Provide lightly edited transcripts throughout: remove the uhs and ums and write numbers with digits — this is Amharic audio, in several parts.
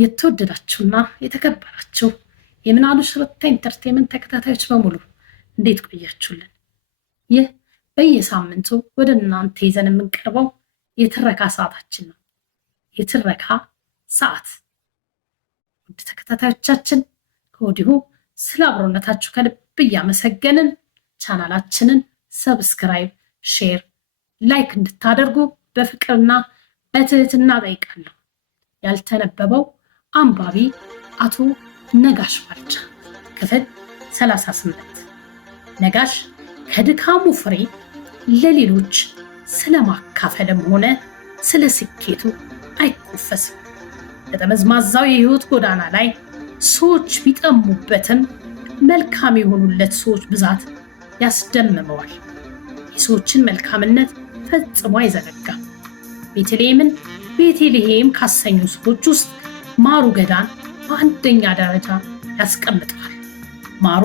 የተወደዳችሁና የተከበራችሁ የምናሉ ሽርታ ኢንተርቴይንመንት ተከታታዮች በሙሉ እንዴት ቆያችሁልን? ይህ በየሳምንቱ ወደ እናንተ ይዘን የምንቀርበው የትረካ ሰዓታችን ነው። የትረካ ሰዓት ውድ ተከታታዮቻችን ከወዲሁ ስለ አብሮነታችሁ ከልብ እያመሰገንን ቻናላችንን ሰብስክራይብ፣ ሼር፣ ላይክ እንድታደርጉ በፍቅርና በትህትና ጠይቃለሁ። ያልተነበበው አንባቢ አቶ ነጋሽ ባልቻ ክፍል 38። ነጋሽ ከድካሙ ፍሬ ለሌሎች ስለማካፈልም ሆነ ስለ ስኬቱ አይኮፈስም። በጠመዝማዛው የህይወት ጎዳና ላይ ሰዎች ቢጠሙበትም መልካም የሆኑለት ሰዎች ብዛት ያስደምመዋል። የሰዎችን መልካምነት ፈጽሞ አይዘነጋም። ቤተልሔም ካሰኙ ሰዎች ውስጥ ማሩ ገዳን በአንደኛ ደረጃ ያስቀምጠዋል። ማሩ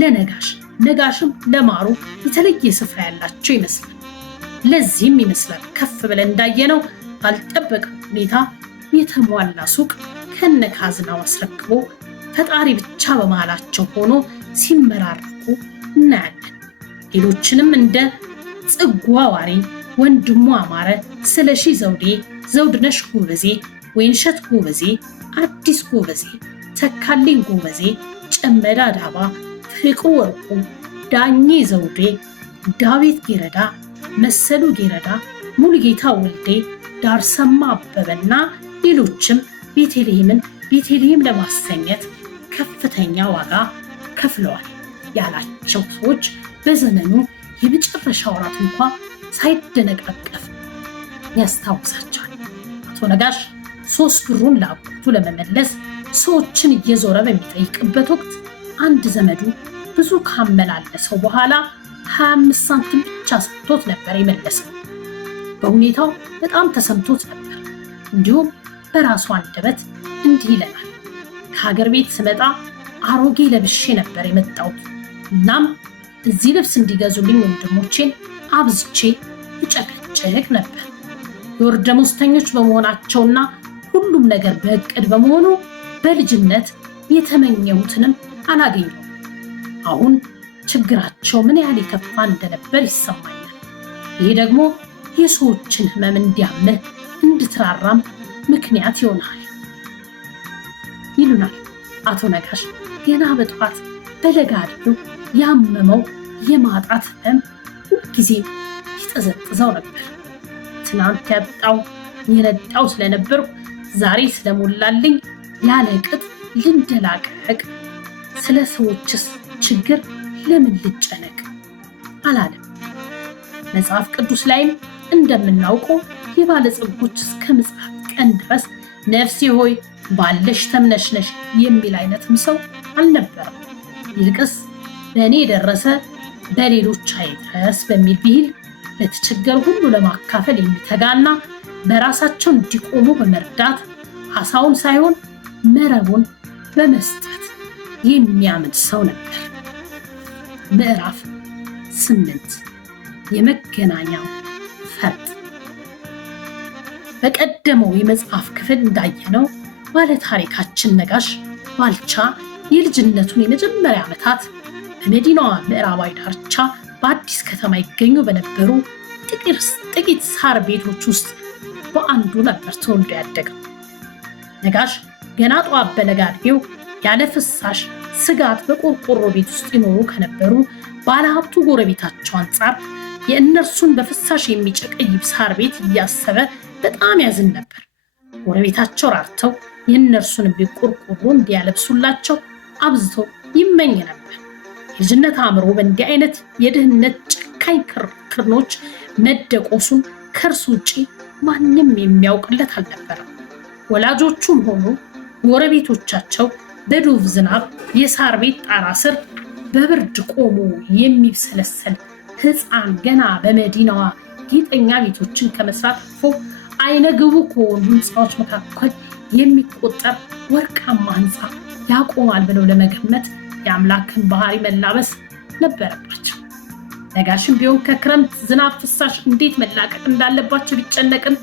ለነጋሽ፣ ነጋሽም ለማሩ የተለየ ስፍራ ያላቸው ይመስላል። ለዚህም ይመስላል ከፍ ብለን እንዳየነው ባልጠበቀው ሁኔታ የተሟላ ሱቅ ከነ ካዝናው አስረክቦ ፈጣሪ ብቻ በመሃላቸው ሆኖ ሲመራረቁ እናያለን። ሌሎችንም እንደ ጽጓ ዋሪ፣ ወንድሙ አማረ፣ ስለሺ ዘውዴ፣ ዘውድነሽ ጎበዜ፣ ወይንሸት ጎበዜ፣ አዲስ ጎበዜ፣ ተካልኝ ጎበዜ፣ ጨመዳ ዳባ፣ ፍቅሩ ወርቁ፣ ዳኜ ዘውዴ፣ ዳዊት ጌረዳ፣ መሰሉ ጌረዳ፣ ሙሉጌታ ወልዴ፣ ዳርሰማ አበበና ሌሎችም ቤተልሔም ለማሰኘት ከፍተኛ ዋጋ ከፍለዋል ያላቸው ሰዎች በዘመኑ የመጨረሻ ወራት እንኳ ሳይደነቃቀፍ ያስታውሳቸዋል። አቶ ነጋሽ 3 ብሩን ለአጎቱ ለመመለስ ሰዎችን እየዞረ በሚጠይቅበት ወቅት አንድ ዘመዱ ብዙ ካመላለሰው በኋላ 25 ሳንቲም ብቻ ሰጥቶት ነበር የመለሰው። በሁኔታው በጣም ተሰምቶት ነበር። እንዲሁም በራሱ አንደበት እንዲህ ይለናል። ከሀገር ቤት ስመጣ አሮጌ ለብሼ ነበር የመጣሁት። እናም እዚህ ልብስ እንዲገዙልኝ ወንድሞቼን አብዝቼ እጨቀጭቅ ነበር። የወር ደመወዝተኞች በመሆናቸውና ሁሉም ነገር በእቅድ በመሆኑ በልጅነት የተመኘሁትንም አላገኘሁም። አሁን ችግራቸው ምን ያህል የከፋ እንደነበር ይሰማኛል። ይሄ ደግሞ የሰዎችን ሕመም እንዲያምህ እንድትራራም ምክንያት ይሆናል ይሉናል አቶ ነጋሽ። ገና በጠዋት በለጋ ዕድሜው ያመመው የማጣት ሕመም ሁልጊዜ ይጠዘጥዘው ነበር። ትናንት ያጣው የነጣው ስለነበርኩ ዛሬ ስለሞላልኝ ያለ ቅጥ ልንደላቀቅ፣ ስለ ሰዎችስ ችግር ለምን ልጨነቅ አላለም። መጽሐፍ ቅዱስ ላይም እንደምናውቀው የባለጸጎች እስከ ምጽአት ቀን ድረስ ነፍሴ ሆይ ባለሽ ተምነሽነሽ የሚል አይነትም ሰው አልነበረም። ይልቅስ በእኔ የደረሰ በሌሎች አይድረስ በሚል ብሂል ለተቸገሩ ሁሉ ለማካፈል የሚተጋና በራሳቸው እንዲቆሙ በመርዳት አሳውን ሳይሆን መረቡን በመስጠት የሚያምን ሰው ነበር። ምዕራፍ 8 የመገናኛው ፈርጥ። በቀደመው የመጽሐፍ ክፍል እንዳየነው ባለታሪካችን ነጋሽ ባልቻ የልጅነቱን የመጀመሪያ ዓመታት በመዲናዋ ምዕራባዊ ዳርቻ በአዲስ ከተማ ይገኙ በነበሩ ጥቂት ሳር ቤቶች ውስጥ በአንዱ ነበር ተወልዶ ያደገው። ነጋሽ ገና ጠዋት በለጋ ዕድሜው ያለ ፍሳሽ ስጋት በቆርቆሮ ቤት ውስጥ ይኖሩ ከነበሩ ባለሀብቱ ጎረቤታቸው አንጻር የእነርሱን በፍሳሽ የሚጨቀይብ ሳር ቤት እያሰበ በጣም ያዝን ነበር። ጎረቤታቸው ራርተው የእነርሱን ቤት ቆርቆሮ እንዲያለብሱላቸው አብዝቶ ይመኝ ነበር። የልጅነት አእምሮ በእንዲህ አይነት የድህነት ጨካኝ ክርኖች መደቆሱን ከእርሱ ውጭ ማንም የሚያውቅለት አልነበረም። ወላጆቹም ሆኑ ጎረቤቶቻቸው በዶፍ ዝናብ የሳር ቤት ጣራ ስር በብርድ ቆሞ የሚብሰለሰል ሕፃን ገና በመዲናዋ ጌጠኛ ቤቶችን ከመስራት አልፎ አይነግቡ ከሆኑ ሕንፃዎች መካከል የሚቆጠር ወርቃማ ሕንፃ ያቆማል ብለው ለመገመት የአምላክን ባህሪ መላበስ ነበረባቸው። ነጋሽም ቢሆን ከክረምት ዝናብ ፍሳሽ እንዴት መላቀቅ እንዳለባቸው ቢጨነቅም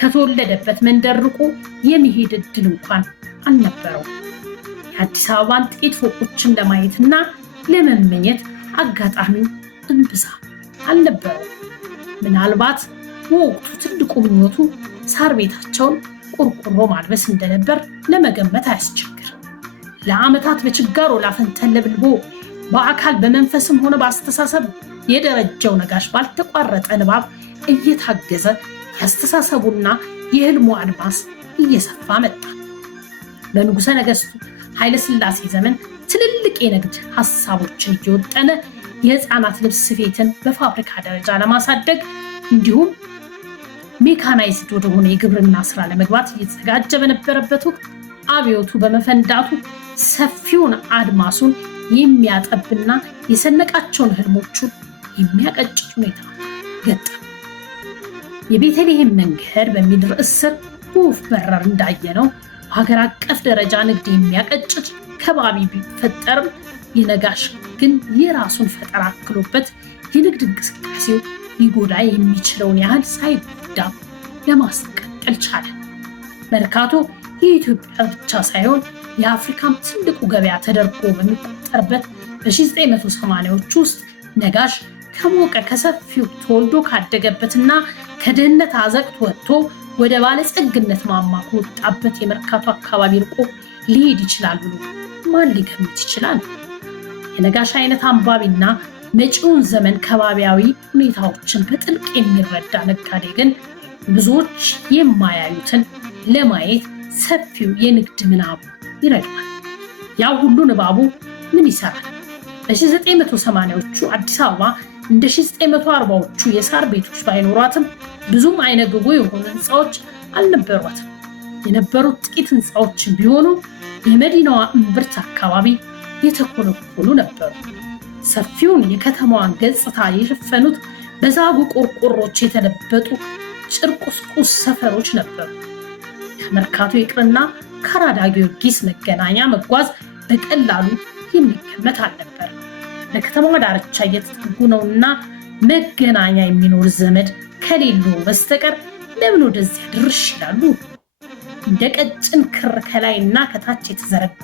ከተወለደበት መንደር ርቆ የመሄድ ዕድል እንኳን አልነበረው። የአዲስ አበባን ጥቂት ፎቆችን ለማየትና ለመመኘት አጋጣሚው እምብዛም አልነበረው። ምናልባት በወቅቱ ትልቁ ምኞቱ ሳር ቤታቸውን ቆርቆሮ ማልበስ እንደነበር ለመገመት አያስቸግር። ለዓመታት በችጋር ወላፈን ተለብልቦ በአካል በመንፈስም ሆነ በአስተሳሰብ የደረጀው ነጋሽ ባልተቋረጠ ንባብ እየታገዘ የአስተሳሰቡና የህልሙ አድማስ እየሰፋ መጣ። በንጉሠ ነገሥቱ ኃይለ ሥላሴ ዘመን ትልልቅ የንግድ ሐሳቦችን እየወጠነ የሕፃናት ልብስ ስፌትን በፋብሪካ ደረጃ ለማሳደግ እንዲሁም ሜካናይዝድ ወደሆነ የግብርና ስራ ለመግባት እየተዘጋጀ በነበረበት ወቅት አብዮቱ በመፈንዳቱ ሰፊውን አድማሱን የሚያጠብና የሰነቃቸውን ህልሞቹን የሚያቀጭጭ ሁኔታ ገጠመ። የቤተልሔም መንገድ በሚል ርዕስ ስር በወፍ በረር እንዳየነው በሀገር አቀፍ ደረጃ ንግድ የሚያቀጭጭ ከባቢ ቢፈጠርም የነጋሽ ግን የራሱን ፈጠራ አክሎበት የንግድ እንቅስቃሴው ሊጎዳ የሚችለውን ያህል ሳይጎዳ ለማስቀጠል ቻለ። መርካቶ የኢትዮጵያ ብቻ ሳይሆን የአፍሪካም ትልቁ ገበያ ተደርጎ በሚቆጠርበት በ1980ዎቹ ውስጥ ነጋሽ ከሞቀ ከሰፊው ተወልዶ ካደገበትና ከድህነት አዘቅት ወጥቶ ወደ ባለጸግነት ማማ ከወጣበት የመርካቶ አካባቢ ርቆ ሊሄድ ይችላል ብሎ ማን ሊገምት ይችላል? የነጋሽ አይነት አንባቢና መጪውን ዘመን ከባቢያዊ ሁኔታዎችን በጥልቅ የሚረዳ ነጋዴ ግን ብዙዎች የማያዩትን ለማየት ሰፊው የንግድ ምናቡ ይረዳል። ያው ሁሉ ንባቡ ምን ይሰራል? በ1980ዎቹ አዲስ አበባ እንደ 1940ዎቹ የሳር ቤቶች ባይኖሯትም ብዙም አይነግቡ የሆኑ ህንፃዎች አልነበሯትም። የነበሩት ጥቂት ህንፃዎችን ቢሆኑ የመዲናዋ እምብርት አካባቢ የተኮለኮሉ ነበሩ። ሰፊውን የከተማዋን ገጽታ የሸፈኑት በዛጉ ቆርቆሮች የተለበጡ ጭርቁስቁስ ሰፈሮች ነበሩ። ከመርካቶ ይቅርና ከአራዳ ጊዮርጊስ መገናኛ መጓዝ በቀላሉ የሚገመት አልነበር። ለከተማዋ ዳርቻ እየተጠጉ ነውና መገናኛ የሚኖር ዘመድ ከሌሉ በስተቀር ለምን ወደዚያ ድርሽ ይላሉ? እንደ ቀጭን ክር ከላይና ከታች የተዘረጉ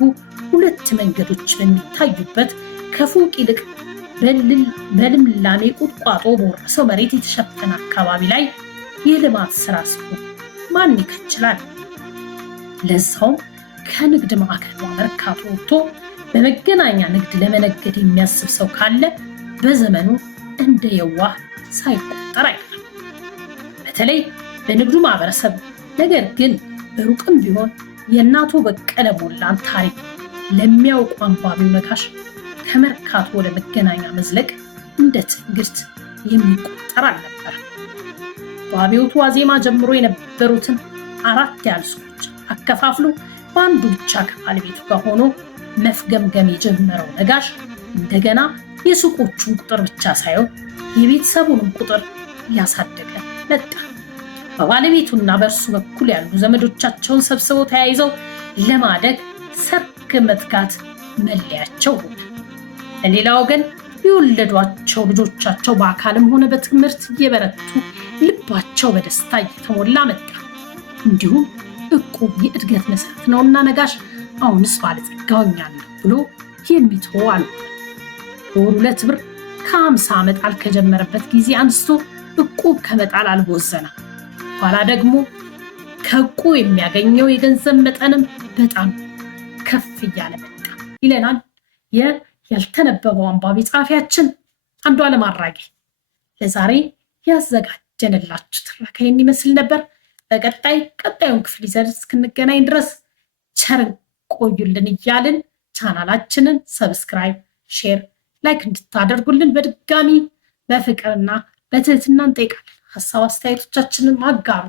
ሁለት መንገዶች በሚታዩበት ከፎቅ ይልቅ በልምላሜ ቁጥቋጦ በወረሰው መሬት የተሸፈነ አካባቢ ላይ የልማት ስራ ሲሆን ማን ይከችላል? ለዛውም ከንግድ ማዕከሏ መርካቶ ወጥቶ በመገናኛ ንግድ ለመነገድ የሚያስብ ሰው ካለ በዘመኑ እንደ የዋህ ሳይቆጠር አይቀርም። በተለይ በንግዱ ማህበረሰብ ነገር ግን በሩቅም ቢሆን የእናቶ በቀለ ሞላን ታሪክ ለሚያውቁ አንባቢው ነጋሽ ከመርካቶ ወደ መገናኛ መዝለቅ እንደ ትንግርት የሚቆጠር አልነበር። በአብዮቱ ዋዜማ ጀምሮ የነበሩትን 4 ያህል ሱቆች አከፋፍሎ በአንዱ ብቻ ከባለቤቱ ጋር ሆኖ መፍገምገም የጀመረው ነጋሽ እንደገና የሱቆቹን ቁጥር ብቻ ሳይሆን የቤተሰቡንም ቁጥር እያሳደገ መጣ። በባለቤቱና በእርሱ በኩል ያሉ ዘመዶቻቸውን ሰብስበው ተያይዘው ለማደግ ሰርክ መትጋት መለያቸው ሆነ። በሌላ ወገን የወለዷቸው ልጆቻቸው በአካልም ሆነ በትምህርት እየበረቱ ልባቸው በደስታ እየተሞላ መጣ። እንዲሁም እቁብ የእድገት መሰረት ነውና ነጋሽ አሁንስ ባለጸጋ ሆኛለሁ ብሎ የሚተወው አልሆነ። በወሩ 2 ብር ከ50 መጣል ከጀመረበት ጊዜ አንስቶ እቁብ ከመጣል አልቦዘነም። ኋላ ደግሞ ከእቁብ የሚያገኘው የገንዘብ መጠንም በጣም ከፍ እያለ መጣ ይለናል ያልተነበበው አንባቢ ጸሐፊያችን አንዱዓለም አራጌ። ለዛሬ ያዘጋጀንላችሁ ትረካ ይህን ይመስል ነበር። ቀጣዩን ክፍል ይዘን እስክንገናኝ ድረስ ቸር ቆዩልን እያልን ቻናላችንን ሰብስክራይብ፣ ሼር፣ ላይክ እንድታደርጉልን በድጋሚ በፍቅርና በትህትና እንጠይቃለን። ሀሳብ አስተያየቶቻችንን አጋሩ።